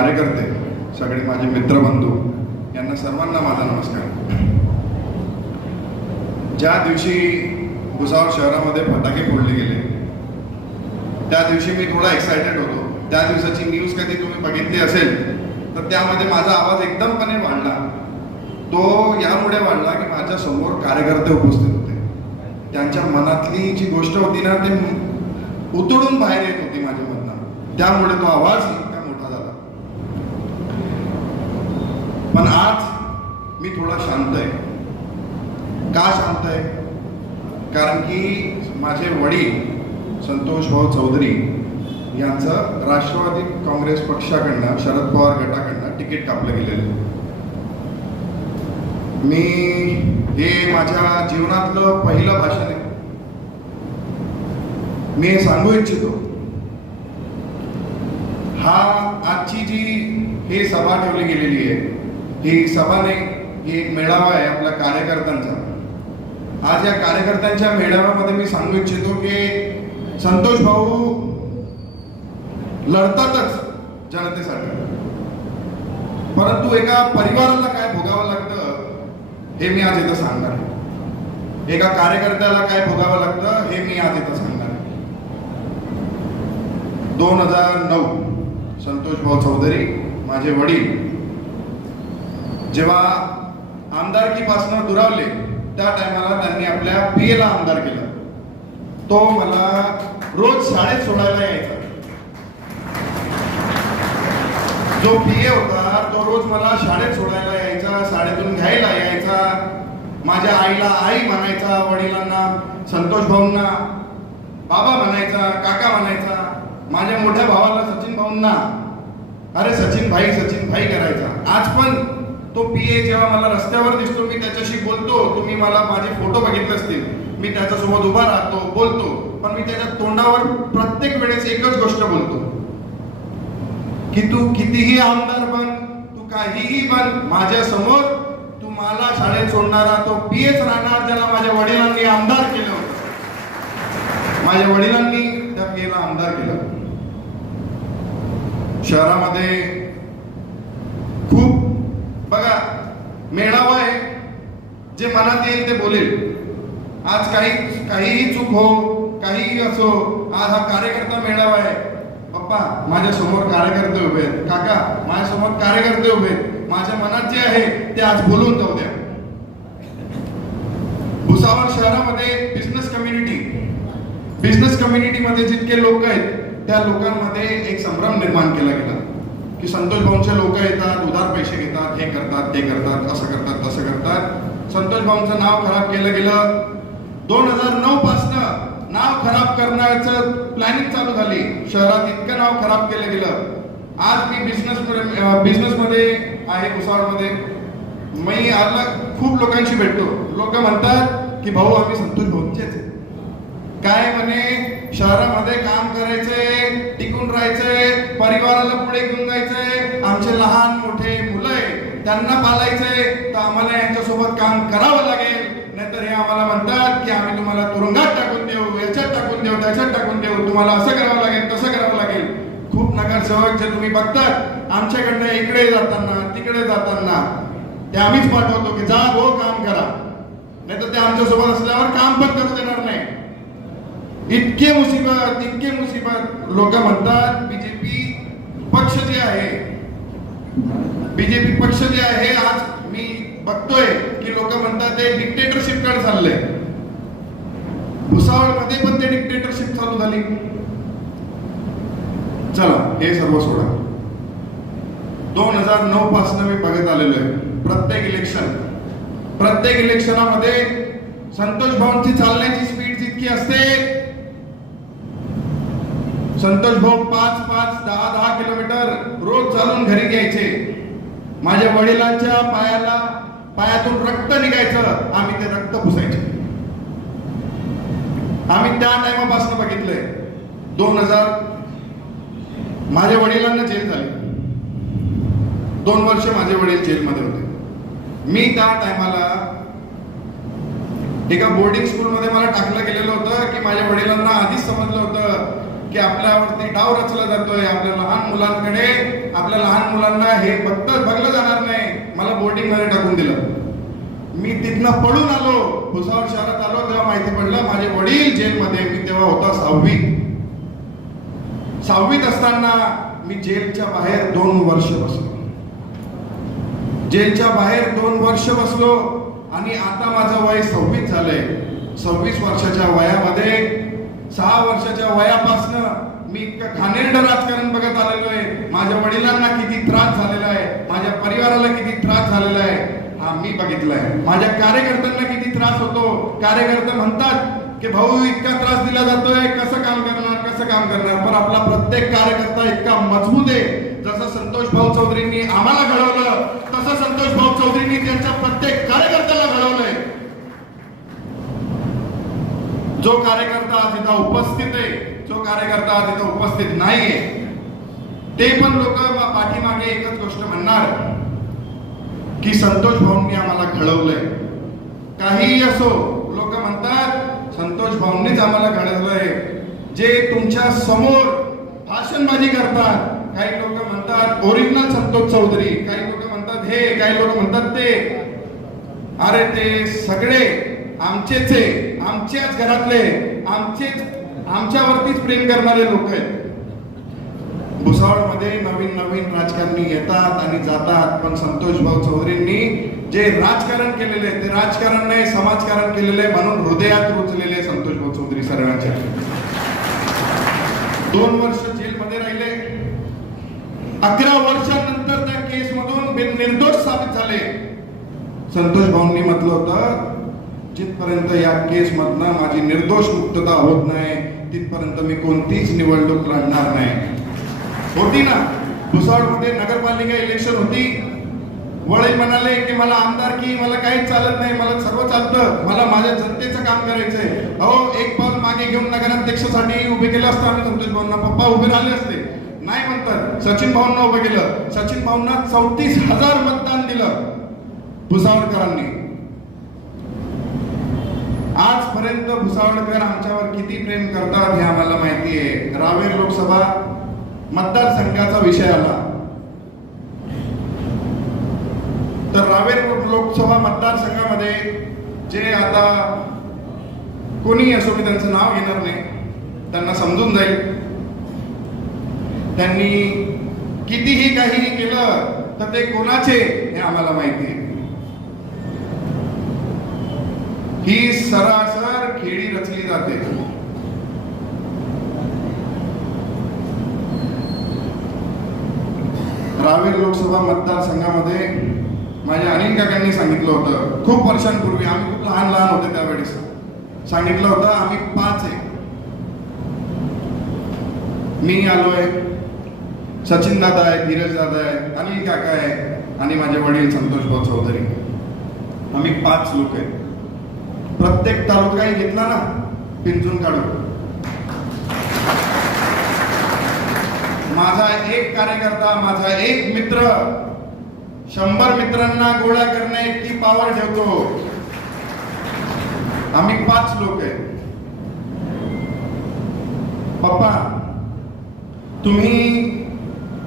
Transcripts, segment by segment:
कार्यकर्ते सगळे माझे मित्रबंधू यांना सर्वांना माझा नमस्कार. ज्या दिवशी भुसावळ शहरामध्ये फटाके फोडले गेले त्या दिवशी मी थोडा एक्सायटेड होतो. त्या दिवसाची न्यूज कधी तुम्ही बघितली असेल तर त्यामध्ये माझा आवाज एकदमपणे वाढला. तो यामुळे वाढला की माझ्यासमोर कार्यकर्ते उपस्थित होते. त्यांच्या मनातली जी गोष्ट होती ना ते उतळून बाहेर येत होती माझ्यामधनं त्यामुळे तो आवाज इतका मोठा झाला पण आज मी थोडा शांत आहे का शांत आहे कारण की माझे वडील संतोष भाऊ चौधरी यांचं राष्ट्रवादी काँग्रेस पक्षाकडनं शरद पवार गटाकडनं तिकीट कापलं गेलेलं. आहे. मी हे माझ्या जीवनातलं पहिलं भाषण आहे. मी सांगू इच्छितो. हा आजची जी ही सभा ठेवली गेलेली आहे ही सभा नाही ही एक मेळावा आहे आपल्या कार्यकर्त्यांचा. आज या कार्यकर्त्यांच्या मेळाव्यामध्ये मी सांगू इच्छितो की संतोष भाऊ लढतातच जनतेसाठी. परंतु एका परिवाराला काय भोगावं लागतं हे मी आज इथं सांगणार एका कार्यकर्त्याला काय भोगावं लागतं हे मी आज इथं सांगणार दोन हजार नऊ संतोष भाऊ चौधरी माझे वडील जेव्हा आमदारकीपासून दुरावले त्या टायमाला त्यांनी आपल्या पीएला आमदार केलं. तो मला रोज शाळेत सोडायला यायचा. जो पीए होता तो रोज मला शाळेत सोडायला यायचा शाळेतून घ्यायला यायचा. माझ्या आईला आई म्हणायचा वडिलांना संतोष भाऊंना बाबा म्हणायचा काका म्हणायचा माझ्या मोठ्या भावाला सचिन भाऊंना. अरे सचिन भाई सचिन भाई करायचा. आज पण तो पीए जेव्हा मला रस्त्यावर दिसतो मी त्याच्याशी बोलतो तुम्ही मला माझे फोटो बघितले असतील. मी त्याच्यासोबत उभा राहतो बोलतो. पण मी त्याच्या तोंडावर प्रत्येक वेळेस एकच गोष्ट बोलतो. की तू कितीही आमदार बन तू काहीही बन माझ्यासमोर तू मला शाळेत सोडणारा तो पीएच राहणार ज्याला माझ्या वडिलांनी आमदार केलं होतं. माझ्या वडिलांनी त्या पीएला आमदार केलं. शहरामध्ये खूप बघा मेळावा आहे. जे मनात येईल ते बोलेल. आज काही काहीही चूक हो काहीही असो आज हा कार्यकर्ता मेळावा आहे. पप्पा माझ्यासमोर कार्यकर्ते उभे आहेत. काका माझ्यासमोर कार्यकर्ते उभे आहेत. माझ्या मनात जे आहे ते आज बोलून जाऊ द्या. भुसावळ शहरामध्ये बिझनेस कम्युनिटी बिझनेस कम्युनिटीमध्ये जितके लोक आहेत त्या लोकांमध्ये एक संभ्रम निर्माण केला गेला. की संतोष भाऊंचे लोक येतात उधार पैसे घेतात हे करतात ते करतात असं करतात तसं करतात. संतोष भाऊंचं नाव खराब केलं गेलं. दोन हजार नऊ पासनं नाव खराब करण्याचं प्लॅनिंग चालू झाली. शहरात इतकं नाव खराब केलं गेलं. आज मी बिझनेस बिझनेसमध्ये आहे भुसावळमध्ये. मी आजला खूप लोकांशी भेटतो. लोक म्हणतात की भाऊ आम्ही संतोष भाऊंचेच काय म्हणे? शहरामध्ये काम करायचे टिकून राहायचे परिवाराला पुढे घेऊन जायचे. आमचे लहान मोठे मुलं त्यांना पालायचे. तर आम्हाला यांच्यासोबत काम करावं लागेल. नाहीतर हे आम्हाला म्हणतात की आम्ही तुम्हाला तुरुंगात टाकून देऊ याच्यात टाकून देऊ त्याच्यात टाकून देऊ. तुम्हाला असं करावं लागेल तसं करावं लागेल. खूप नगरसेवक जे तुम्ही बघतात आमच्याकडनं इकडे जाताना तिकडे जाताना ते आम्हीच पाठवतो की जा हो काम करा. नाहीतर ते आमच्यासोबत असल्यावर काम पण करू देणार इतके मुसीबत इतके मुसीबत. लोक म्हणतात बीजेपी पक्ष जे आहे बीजेपी पक्ष जे आहे आज मी बघतोय की लोक म्हणतात ते डिक्टेटरशिपकडे चाललंय. भुसावळमध्ये पण ते डिक्टेटरशिप चालू झाली. चला हे सर्व सोडा. दोन हजार नऊ पासून मी बघत आलेलो आहे. प्रत्येक इलेक्शन प्रत्येक इलेक्शनामध्ये संतोष भाऊंची चालण्याची स्पीड जितकी असते संतोष भाऊ पाच पाच दहा दहा किलोमीटर रोज चालून घरी घ्यायचे. माझ्या वडिलांच्या पायाला पायातून रक्त निघायचं. आम्ही ते रक्त पुसायचे. आम्ही त्या टायमापासून बघितलंय. दोन हजार माझ्या वडिलांना जेल झाली. दोन वर्ष माझे वडील जेलमध्ये होते. मी त्या टायमाला एका बोर्डिंग स्कूलमध्ये मला टाकलं गेलेलं होतं की माझ्या वडिलांना आधीच समजलं होतं की आपल्यावरती डाव रचला जातोय आपल्या लहान मुलांकडे. आपल्या लहान मुलांना हे फक्त बघलं जाणार नाही. मला बोर्डिंगमध्ये टाकून दिलं. मी तिथनं पळून आलो. भुसावळ शहरात आलो तेव्हा माहिती पडलं माझे वडील जेलमध्ये मी तेव्हा होता सहावीत. सहावीत असताना मी जेलच्या बाहेर दोन वर्ष बसलो. जेलच्या बाहेर दोन वर्ष बसलो आणि आता माझं वय सव्वीस झालंय. सव्वीस वर्षाच्या वयामध्ये सहा वर्षाच्या वयापासनं मी इतकं राजकारण बघत आलेलो आहे. माझ्या वडिलांना किती त्रास झालेला आहे. माझ्या परिवाराला किती त्रास झालेला आहे. हा मी बघितलाय माझ्या कार्यकर्त्यांना किती त्रास होतो. कार्यकर्ते म्हणतात की भाऊ इतका त्रास दिला जातोय. कसं काम करणार? कसं काम करणार? पण आपला प्रत्येक कार्यकर्ता इतका मजबूत आहे. जसं संतोष भाऊ चौधरींनी आम्हाला घडवलं तसं संतोष भाऊ चौधरींनी त्यांच्या प्रत्येक कार्यकर्त्याला घडवलंय जो कार्यकर्ता तिथं उपस्थित आहे जो कार्यकर्ता तिथं उपस्थित नाहीये ते पण लोक पाठीमागे एकच गोष्ट म्हणणार की संतोष भाऊंनी आम्हाला घडवलंय. काहीही असो लोक म्हणतात संतोष भाऊंनीच आम्हाला घडवलंय. जे तुमच्यासमोर भाषणबाजी करतात काही लोक म्हणतात ओरिजिनल संतोष चौधरी. काही लोक म्हणतात हे काही लोक म्हणतात ते. अरे ते सगळे आमचेच आहे आमच्याच घरातले आमचेच आमच्यावरतीच प्रेम करणारे लोक आहेत. भुसावळमध्ये नवीन नवीन राजकारणी येतात आणि जातात पण संतोष भाऊ चौधरींनी जे राजकारण केलेले आहे ते राजकारण नाही समाजकारण केलेले आहे म्हणून हृदयात रुजलेले संतोष भाऊ चौधरी सर्वांचे दोन वर्ष जेलमध्ये राहिले. अकरा वर्षानंतर त्या केस मधून निर्दोष साबित झाले. संतोष भाऊंनी म्हटलं होतं जिथपर्यंत या केस मधनं माझी निर्दोष मुक्तता होत नाही तिथपर्यंत मी कोणतीच निवडणूक लढणार नाही. होती ना? भुसावळमध्ये नगरपालिका इलेक्शन होती. वळे म्हणाले की मला आमदार की मला काहीच चालत नाही मला सर्व चालतं मला माझ्या जनतेचं काम करायचंय. अहो एक पाऊल मागे घेऊन नगराध्यक्षासाठी उभे केलं असतं आम्ही तुमच्या भाऊंना पप्पा उभे राहिले असते. नाही म्हणतात. सचिन भाऊंना उभं केलं. सचिन भाऊंना चौतीस हजार मतदान दिलं. भुसावळकरांनी. आजपर्यंत भुसावळकर आमच्यावर किती प्रेम करतात हे आम्हाला माहिती आहे. रावेर लोकसभा मतदारसंघाचा विषय आला. तर रावेर लोकसभा मतदारसंघामध्ये जे आता कोणी असो मी त्यांचं नाव घेणार नाही त्यांना समजून जाईल. त्यांनी कितीही काही केलं तर ते कोणाचे हे आम्हाला माहिती आहे. ही सरासर खेळी रचली जाते. रावेर लोकसभा मतदारसंघामध्ये माझ्या अनिल काकांनी सांगितलं होतं. खूप वर्षांपूर्वी आम्ही खूप लहान लहान होते त्यावेळेस. सांगितलं होतं आम्ही पाच आहे मी आलोय. सचिन दादा आहे धीरज दादा आहे अनिल काका आहे आणि माझे वडील संतोष भाऊ चौधरी. आम्ही पाच लोक आहेत प्रत्येक तालुकाही घेतला ना पिंजून काढून. माझा एक कार्यकर्ता माझा एक मित्र शंभर मित्रांना गोळा करण्या इतकी पावर ठेवतो. आम्ही पाच लोक आहे. पप्पा तुम्ही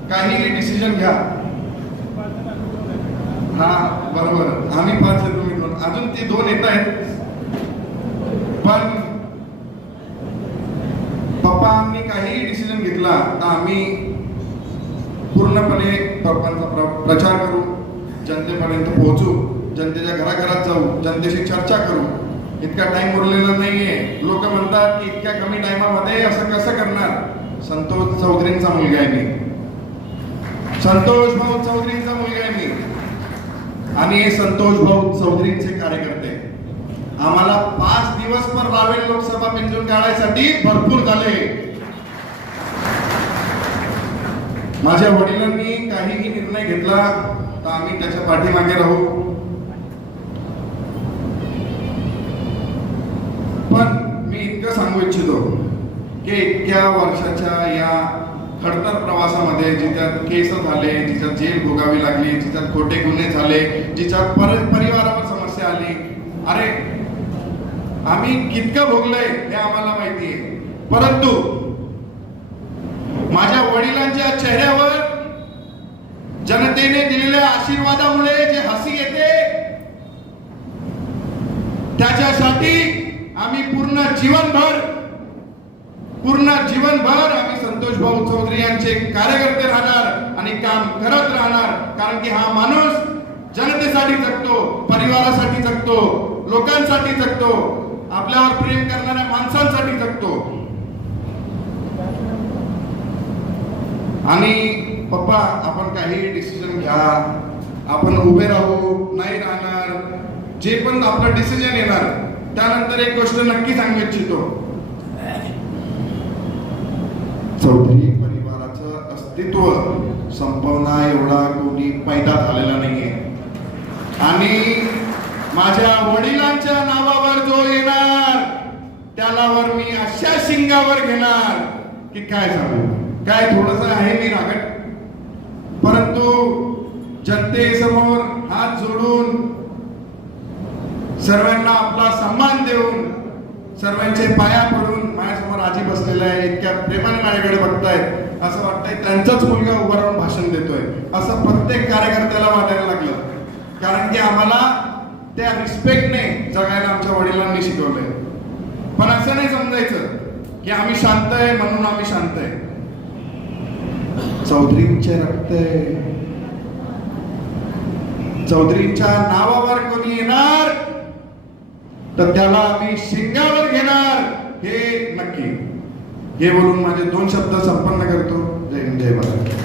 काही डिसिजन घ्या. हा बरोबर. आम्ही पाच आहे तुम्ही दोन. अजून ते दोन येत आहेत. पण पप्पा आम्ही काही डिसिजन घेतला तर आम्ही पूर्णपणे पप्पांचा प्रचार करू जनतेपर्यंत पोहोचू जनतेच्या घराघरात जाऊ जनतेशी चर्चा करू. इतका टाइम उरलेला नाहीये. लोक म्हणतात की इतक्या कमी टाइमामध्ये असं कसं करणार? संतोष चौधरींचा मुलगा आहे मी. संतोष भाऊ चौधरींचा मुलगा आहे मी. आणि हे संतोष भाऊ चौधरींचे कार्यक्रम आम्हाला पाच दिवस पण रावेर लोकसभा पिंजून काढायसाठी भरपूर झाले. माझ्या वडिलांनी काहीही निर्णय घेतला तर आम्ही त्याच्या पाठीमागे राहू. पण मी इतकं सांगू इच्छितो की इतक्या वर्षाच्या या खडतर प्रवासामध्ये जिच्यात केस झाले जिच्यात जेल भोगावी लागली जिच्यात खोटे गुन्हे झाले जिच्यात पर परिवारावर समस्या आली अरे आम्ही कितकं भोगलंय हे आम्हाला माहिती आहे. परंतु माझ्या वडिलांच्या चेहऱ्यावर जनतेने दिलेल्या आशीर्वादामुळे जे हसी येते त्याच्यासाठी आम्ही पूर्ण जीवनभर पूर्ण जीवनभर आम्ही संतोष भाऊ चौधरी यांचे कार्यकर्ते राहणार आणि काम करत राहणार. कारण की हा माणूस जनतेसाठी जगतो परिवारासाठी जगतो लोकांसाठी जगतो. आपल्यावर प्रेम करणाऱ्या माणसांसाठी जगतो. आणि पप्पा आपण काही डिसिजन घ्या. आपण उभे राहू नाही राहणार. जे पण आपलं डिसिजन येणार त्यानंतर एक गोष्ट नक्की सांगू इच्छितो. चौधरी परिवाराचं अस्तित्व संपवणा एवढा कोणी पैदा झालेला नाहीये. आणि माझ्या वडिलांच्या नावावर जो येणार त्यालावर मी अशा शिंगावर घेणार की काय सांगू? काय थोडस आहे मी रागट. परंतु जनतेसमोर हात जोडून सर्वांना आपला सन्मान देऊन सर्वांचे पाया पडून माझ्यासमोर आजी बसलेल्या आहे इतक्या प्रेमाने माझ्याकडे बघतायत. असं वाटतंय त्यांचाच मुलगा उभा राहून भाषण देतोय. असं प्रत्येक कार्यकर्त्याला वाटायला लागलं. कारण की आम्हाला त्या रिस्पेक्टने जगायला आमच्या वडिलांनी शिकवलंय. पण असं नाही समजायचं की आम्ही शांत आहे म्हणून आम्ही शांत आहे. चौधरींचे रक्त चौधरींच्या नावावर कोणी येणार? तर त्याला आम्ही शिंगावर घेणार. हे नक्की. हे बोलून माझे दोन शब्द संपन्न करतो. जय हिंद जय महाराज